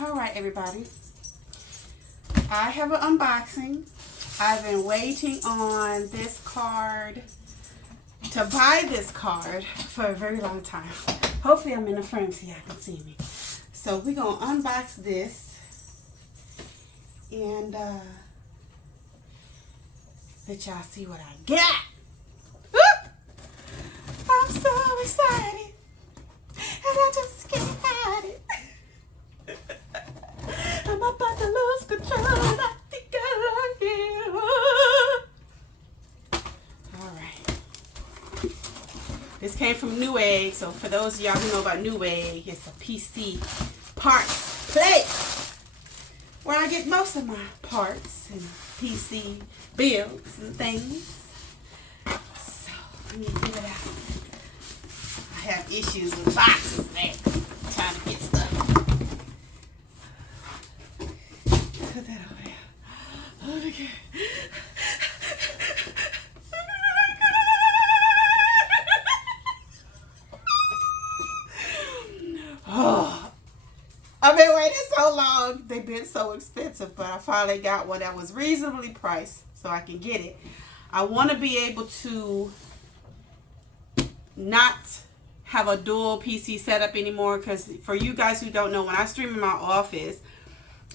All right, everybody. I have an unboxing. I've been waiting on this card, to buy this card for a very long time. Hopefully I'm in the frame so y'all can see me. So we're going to unbox this and let y'all see what I got. Woo! I'm so excited and I just can't hide it. I'm about to lose control. I think I love you. All right. This came from Newegg. So for those of y'all who know about Newegg, it's a PC parts place where I get most of my parts and PC builds and things. So let me get it out. I have issues with boxes, man. I'm trying to get stuff. Put that over there. Oh, look at oh, I've been waiting so long. They've been so expensive, but I finally got one that was reasonably priced so I can get it. I want to be able to not have a dual PC setup anymore, because for you guys who don't know, when I stream in my office,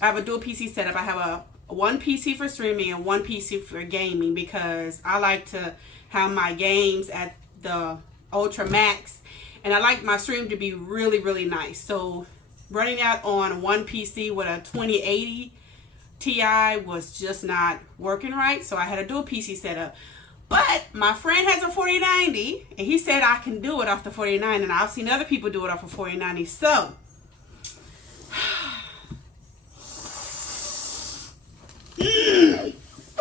I have a dual PC setup. I have a one PC for streaming and one PC for gaming, because I like to have my games at the Ultra Max, and I like my stream to be really, really nice. So running out on one PC with a 2080 Ti was just not working right, so I had a dual PC setup. But my friend has a 4090, and he said I can do it off the 4090, and I've seen other people do it off of 4090. So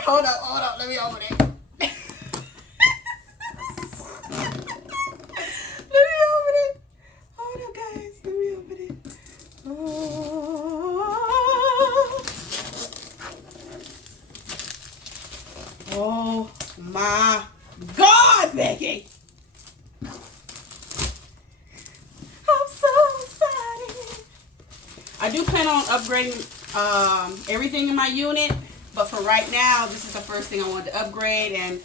hold up, let me open it. Let me open it. Hold up, guys, let me open it. Oh my God, Becky. I'm so excited. I do plan on upgrading everything in my unit, but for right now, this is the first thing I wanted to upgrade, and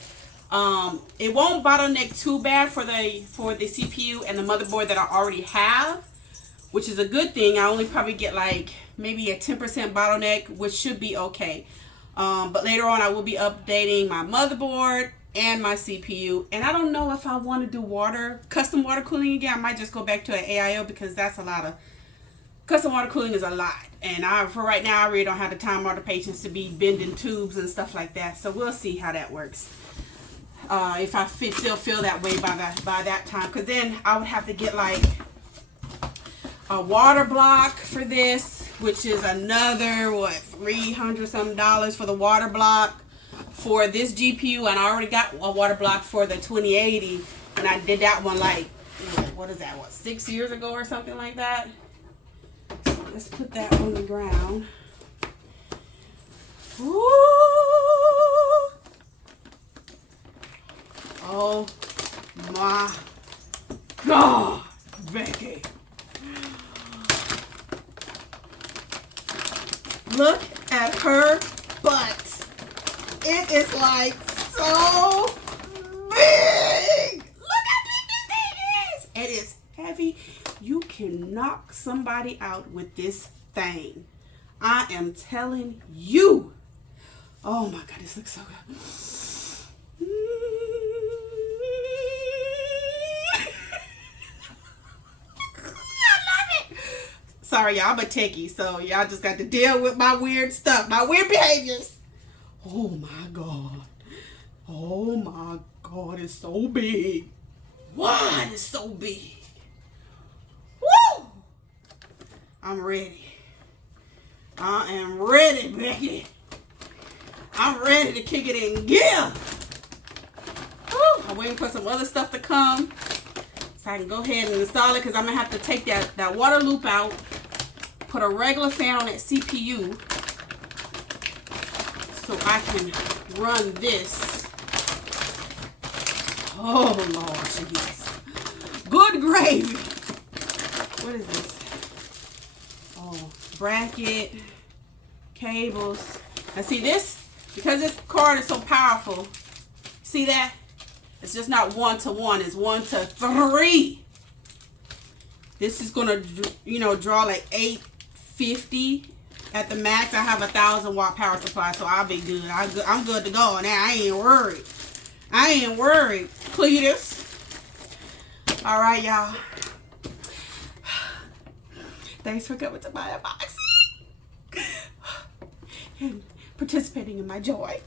it won't bottleneck too bad for the CPU and the motherboard that I already have, which is a good thing. I only probably get like maybe a 10% bottleneck, which should be okay. But later on, I will be updating my motherboard and my CPU, and I don't know if I want to do custom water cooling again. I might just go back to an AIO, because that's a lot of custom water cooling is a lot, and for right now, I really don't have the time or the patience to be bending tubes and stuff like that. So we'll see how that works. If I still feel that way by that time, because then I would have to get like a water block for this, which is another $300 something for the water block for this GPU, and I already got a water block for the 2080, and I did that one like, what is that, 6 years ago or something like that. So let's put that on the ground. Woo! Oh my God, Becky. Look at her butt. It is like so big. Look how big this thing is. It is heavy. You can knock somebody out with this thing. I am telling you. Oh my God, this looks so good. Sorry, y'all, I'm a techie, so y'all just got to deal with my weird stuff, my weird behaviors. Oh my God. Oh my God, it's so big. Why it's so big? Woo! I'm ready. I am ready, Becky. I'm ready to kick it in gear. Woo! I'm waiting for some other stuff to come so I can go ahead and install it, because I'm going to have to take that water loop out, put a regular fan on that CPU so I can run this. Oh, Lord, jeez. Good gravy. What is this? Oh, bracket, cables. Now see this, because this cord is so powerful, see that? It's just not 1 to 1, it's 1 to 3. This is gonna, you know, draw like 850 at the max. I have a 1,000-watt power supply, so I'll be good. I'm good to go now. I ain't worried. I ain't worried. Cletus. All right, y'all. Thanks for coming to my unboxing and participating in my joy.